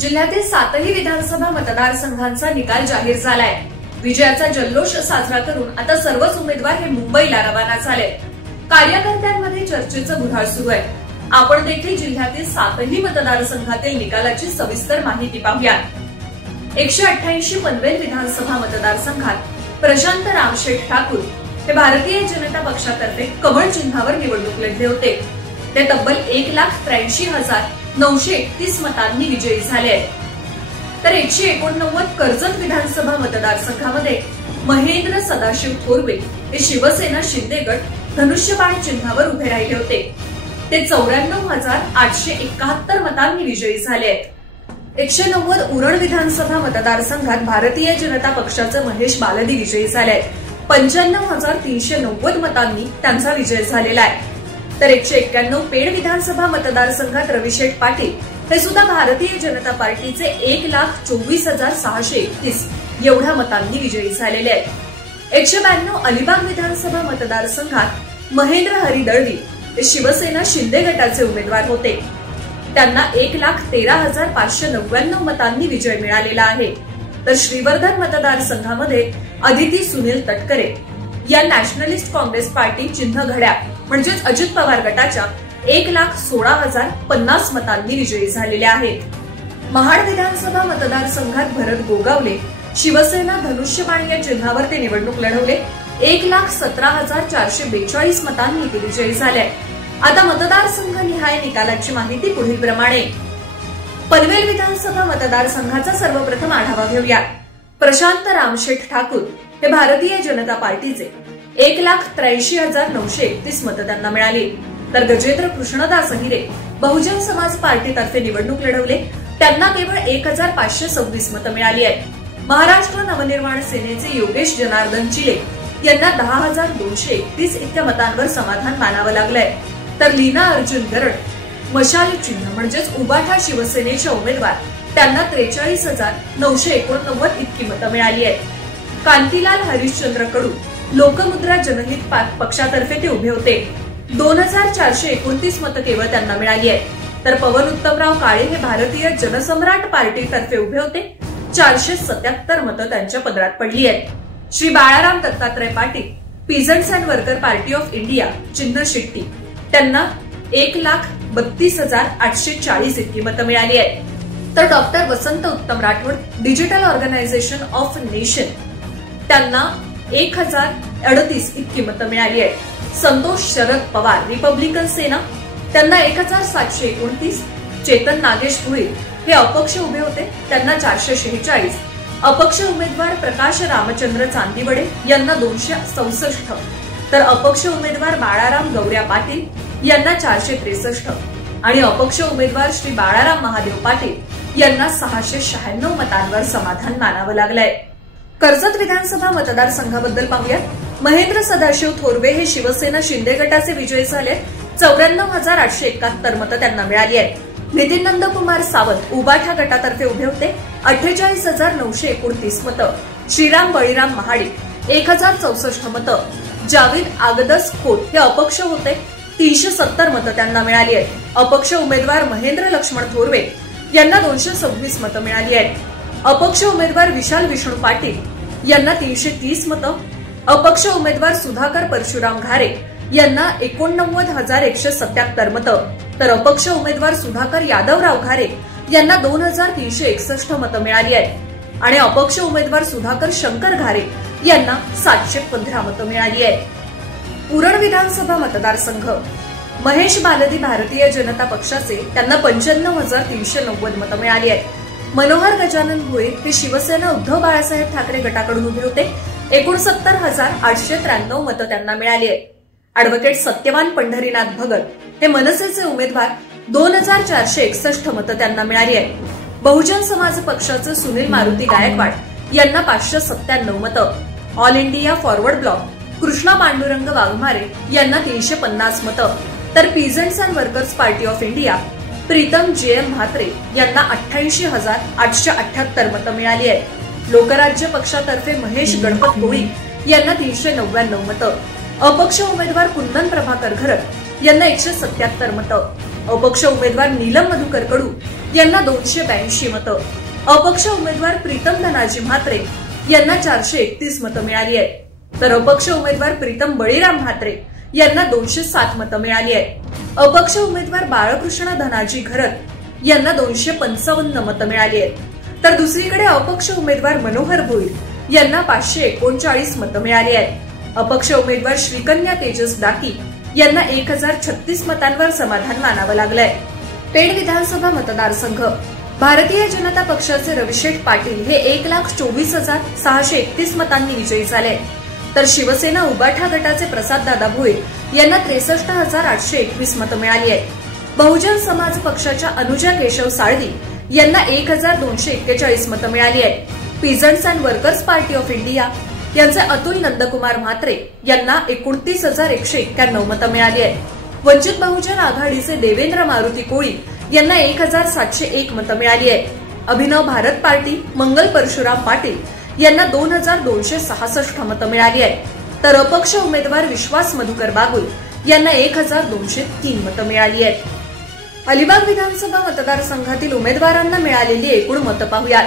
जिल्ह्यातील 7ही विधानसभा मतदारसंघांचा निकाल जाहीर झालाय। विजयाचा जल्लोष साजरा करून आता सर्वच उमेदवार हे मुंबईला रवाना झाले। कार्यकर्त्यांमध्ये चर्चेचं गुऱ्हाळ सुरू आहे। आपण देखील जिल्ह्यातील 7ही मतदारसंघातील निकालाची सविस्तर माहिती पाहूया। 188 पनवेल विधानसभा मतदारसंघात प्रशांत रामशेठ ठाकूर हे भारतीय जनता पक्षातर्फे कमळ चिन्हावर निवडणूक लढले होते। ते तब्बल 1,83,931 मतांनी विजयी झाले आहेत। तर 189 कर्जत विधानसभा मतदारसंघामध्ये महेंद्र सदाशिव थोरवे हे शिवसेना शिंदे गट धनुष्यबाण चिन्हावर उभे राहिले होते। ते 94,871 मतांनी विजयी झाले आहेत। 190 उरण विधानसभा मतदारसंघात भारतीय जनता पक्षाचे महेश बालदी विजयी झाले आहेत। 95,390 मतांनी त्यांचा विजय झालेला आहे। तर 191 पेड विधानसभा मतदारसंघात रविशेठ पाटील हे सुद्धा भारतीय जनता पार्टीचे 1,24,631 एवढ्या मतांनी विजयी झालेले आहेत। 192 अलिबाग विधानसभा मतदारसंघात महेंद्र हरी दळवी हे शिवसेना शिंदे गटाचे उमेदवार होते। त्यांना 1,13,599 मतांनी विजय मिळालेला आहे। तर श्रीवर्धन मतदारसंघामध्ये अदिती सुनील तटकरे या नॅशनलिस्ट काँग्रेस पार्टी चिन्ह घड्याळ म्हणजेच अजित पवार गटाच्या 1,16,050 मतांनी विजयी झालेले आहेत। महाड विधानसभा मतदारसंघात भरत गोगावले शिवसेना धनुष्यबाण या चिन्हावर ते निवडणूक लढवले। 1,17,442 मतांनी ते विजयी झाले। आता मतदारसंघ निहाय निकालाची माहिती पुढील प्रमाणे। पनवेल विधानसभा मतदारसंघाचा सर्वप्रथम आढावा घेऊया। प्रशांत रामशेठ ठाकूर हे भारतीय जनता पार्टीचे 1,83,931 मतं त्यांना मिळाली। तर गजेंद्र कृष्णदास अहिरे बहुजन समाज पार्टीतर्फे निवडणूक लढवले। त्यांना केवळ 1,526 मतं मिळाली आहेत। महाराष्ट्र नवनिर्माण सेनेचे योगेश जनार्दन चिले यांना 10,231 इतक्या मतांवर समाधान मानावं लागलंय। तर लीना अर्जुन गरड मशाल चिन्ह म्हणजेच उबाठा शिवसेनेच्या उमेदवार त्यांना 43,989 इतकी मतं मिळाली आहेत। कांतीलाल हरिश्चंद्र कडू लोकमुद्रा जनहित पक्षातर्फे ते उभे होते। 2,429 मतं केवळ त्यांना मिळाली आहेत। तर पवन उत्तमराव काळे हे भारतीय जनसम्राट पार्टीतर्फे उभे होते। 477 मतं त्यांच्या पदरात पडली आहेत। Shri Balaram Dattatray Patil peasants and worker party of India चिन्ह शिट्टी त्यांना 1,32,840 इतकी मतं मिळाली आहेत। तर doctor Vasant Uttam Rathod digital organization of nation त्यांना 1,038 इतकी मतं मिळाली आहेत। संतोष शरद पवार रिपब्लिकन सेना त्यांना 1,729। चेतन नागेश भुईर हे अपक्ष उभे होते, त्यांना 446। अपक्ष उमेदवार प्रकाश रामचंद्र चांदिवडे यांना 264। तर अपक्ष उमेदवार बाळाराम गौऱ्या पाटील यांना 463 आणि अपक्ष उमेदवार श्री बाळाराम महादेव पाटील यांना 696 मतांवर समाधान मानावं लागलंय। कर्जत विधानसभा मतदारसंघाबद्दल पाहूया। महेंद्र सदाशिव थोरवे हे शिवसेना शिंदे गटाचे विजयी झाले। 94,871 मतं त्यांना मिळाली आहेत। नितीन नंदकुमार सावंत उबाठा गटातर्फे उभे होते। 48,929 मतं। श्रीराम बळीराम महाडिक 1,064 मतं। जावेद आगदस खोत हे अपक्ष होते। 370 मतं त्यांना मिळाली आहेत। अपक्ष उमेदवार महेंद्र लक्ष्मण थोरवे यांना 226 मतं मिळाली आहेत। अपक्ष उमेदवार विशाल विष्णू पाटील यांना 330 मतं। अपक्ष उमेदवार सुधाकर परशुराम घारे यांना 89,177 मतं। तर अपक्ष उमेदवार सुधाकर यादवराव घारे यांना 2,361 मतं मिळाली आहेत आणि अपक्ष उमेदवार सुधाकर शंकर घारे यांना 715 मतं मिळाली आहेत। उरण विधानसभा मतदारसंघ महेश बालदी भारतीय जनता पक्षाचे त्यांना 95,390 मतं मिळाली आहेत। मनोहर गजानन भोये हे शिवसेना उद्धव बाळासाहेब ठाकरे गटाकडून उभे होते। 69,893 मतं त्यांना मिळाली आहेत। अॅडव्होकेट सत्यवान पंढरीनाथ भगत हे मनसेचे उमेदवार 2,461 मतं त्यांना मिळाली आहेत। बहुजन समाज पक्षाचे सुनील मारुती गायकवाड यांना 597 मतं। All India forward bloc Krishna Pandurang Waghmare यांना 350 मतं। तर peasants and workers party of India Pritam JM Mhatre यांना 88,878 मतं मिळाली आहेत। लोकराज्य पक्षातर्फे महेश गणपत कोळी यांना 399 मतं। अपक्ष उमेदवार कुंदन प्रभाकर घरत यांना 177 मतं। अपक्ष उमेदवार नीलम मधुकर कडू यांना 282 मतं, अपक्ष उमेदवार प्रीतम धनाजी म्हात्रे यांना 431 मतं मिळाली आहेत. तर अपक्ष उमेदवार प्रीतम बळीराम म्हात्रे यांना 207 मतं मिळाली आहेत. अपक्ष उमेदवार बाळकृष्ण धनाजी घरत यांना 255 मतं मिळाली आहेत. तर दुसरीकडे अपक्ष उमेदवार मनोहर भोईर यांना 539 मतं मिळाली आहेत. अपक्ष उमेदवार श्रीकन्या तेजस डाकी यांना 1036 मतांवर समाधान मानावं लागलंय. पेड विधानसभा मतदारसंघ भारतीय जनता पक्षाचे रविशेठ पाटील हे 1,24,631 मतांनी विजयी झाले. तर शिवसेना उबाठा गटाचे प्रसाददादा भोईर यांना 63,821 मतं मिळाली आहेत. बहुजन समाज पक्षाच्या अनुजा केशव साळवी यांना 1,241 मतं मिळाली आहेत. Peasants and workers party of India यांचे अतुल नंदकुमार म्हात्रे यांना 29,191 मतं मिळाली आहेत. वंचित बहुजन आघाडीचे देवेंद्र मारुती कोळी यांना 1,701 मतं मिळाली आहेत. अभिनव भारत पार्टी मंगल परशुराम पाटील यांना 2,266 मतं मिळाली आहेत. तर अपक्ष उमेदवार विश्वास मधुकर बागुल यांना 1,203 मतं मिळाली आहेत. अलिबाग विधानसभा मतदारसंघातील उमेदवारांना मिळालेली एकूण मतं पाहूयात.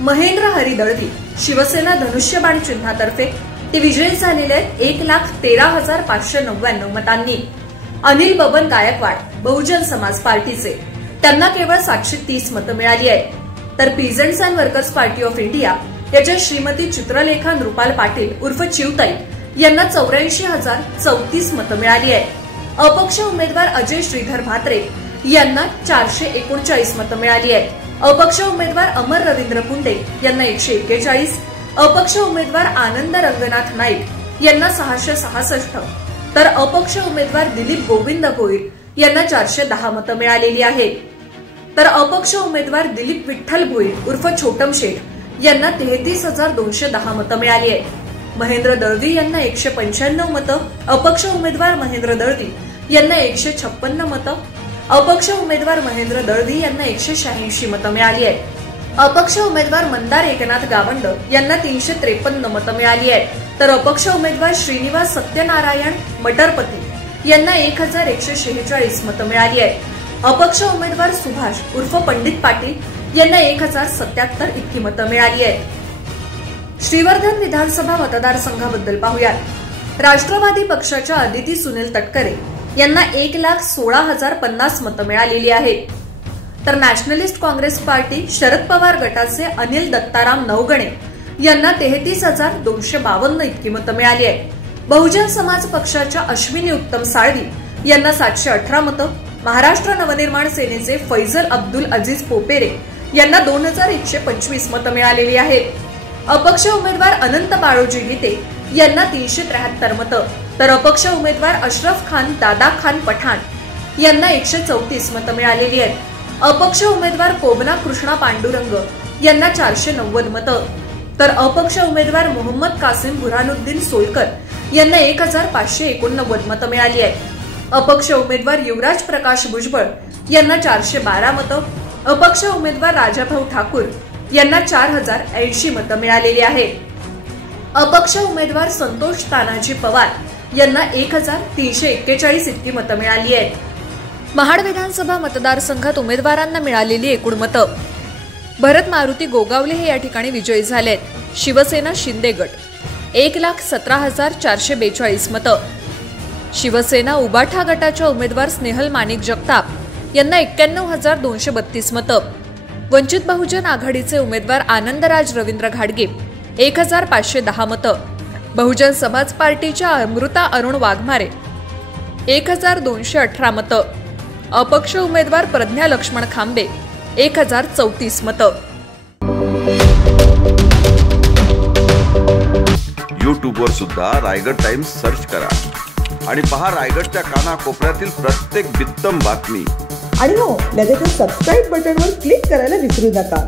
महेंद्र हरी दळवी शिवसेना धनुष्यबाण चिन्हातर्फे ते विजयी झालेले आहेत 1,13,599 मतांनी. अनिल बबन गायकवाड बहुजन समाज पार्टीचे त्यांना केवळ 730 मतं मिळाली आहेत. तर peasants and workers party of India याच्या श्रीमती चित्रलेखा नृपाल पाटील उर्फ चिवताई यांना 84,034 मतं मिळाली आहेत. अपक्ष उमेदवार अजय श्रीधर म्हात्रे यांना 439 मतं मिळाली आहेत. अपक्ष उमेदवार अमर रवींद्र पुंडे यांना 141, अपक्ष उमेदवार आनंद रंगनाथ नाईक यांना 666, तर अपक्ष उमेदवार दिलीप गोविंद भोईर यांना 410 मतं मिळालेली आहेत. तर अपक्ष उमेदवार दिलीप विठ्ठल भोईर उर्फ छोटम शेठ यांना 33,210 मतं मिळाली आहेत. महेंद्र दळवी यांना 195 मतं, अपक्ष उमेदवार महेंद्र दळवी यांना 156 मतं, अपक्ष उमेदवार महेंद्र दळवी यांना 186 मतं मिळाली आहेत. अपक्ष उमेदवार मंदार एकनाथ गावंड यांना 353 मतं मिळाली आहेत. तर अपक्ष उमेदवार श्रीनिवास सत्यनारायण मटरपती यांना 1,146 मतं मिळाली आहेत. अपक्ष उमेदवार सुभाष उर्फ पंडित पाटील यांना 1,077 इतकी मतं मिळाली आहेत. श्रीवर्धन विधानसभा मतदारसंघाबद्दल पाहूयात. राष्ट्रवादी पक्षाच्या अदिती सुनील तटकरे यांना 1,16,050 मतं मिळालेली आहेत. तर नॅशनलिस्ट काँग्रेस पार्टी शरद पवार गटाचे अनिल दत्ताराम नवगणे यांना 33,252 इतकी मतं मिळाली आहेत. बहुजन समाज पक्षाच्या अश्विनी उत्तम साळवी यांना 718 मतं, महाराष्ट्र नवनिर्माण सेनेचे फैजल अब्दुल अजीज पोपेरे यांना 2,125 मतं मिळालेली आहेत. अपक्ष उमेदवार अनंत बाळोजी गीते यांना 373 मतं, तर अपक्ष उमेदवार अशरफ खान दादा खान पठाण यांना 134 मतं मिळालेली आहेत. अपक्ष उमेदवार कोबना कृष्णा पांडुरंग यांना 490 मतं, तर अपक्ष उमेदवार मोहम्मद कासिम बुरहानुद्दीन सोलकर यांना 1,589 मतं मिळाली आहेत. अपक्ष उमेदवार युवराज प्रकाश भुजबळ यांना 412 मतं, अपक्ष उमेदवार राजाभाऊ ठाकूर यांना 4,080 मतं मिळालेली आहेत. अपक्ष उमेदवार संतोष तानाजी पवार यांना 1,341 इतकी मतं मिळाली आहेत. महाड विधानसभा मतदारसंघात उमेदवारांना मिळालेली एकूण मतं. भरत मारुती गोगावले हे या ठिकाणी विजयी झालेत. शिवसेना शिंदे गट 1,17,442 मतं. शिवसेना उबाठा गटाच्या उमेदवार स्नेहल माणिक जगताप यांना 91,232 मतं. वंचित बहुजन आघाडीचे उमेदवार आनंदराज रवींद्र घाडगे 1,510 मतं. बहुजन समाज पार्टीच्या अमृता अरुण वाघमारे 1,218 मतं. अपक्ष उमेदवार प्रज्ञा लक्ष्मण खांबे 1,034 मतं. यूट्यूबवर सुद्धा रायगड टाइम्स सर्च करा आणि पहा रायगडच्या कानाकोपऱ्यातील प्रत्येक बित्तम बातमी. आणि हो, लगेच सबस्क्राईब बटनवर क्लिक करायला विसरू नका.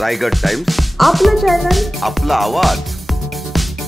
रायगड टाइम्स, आपलं चॅनल, आपला आवाज.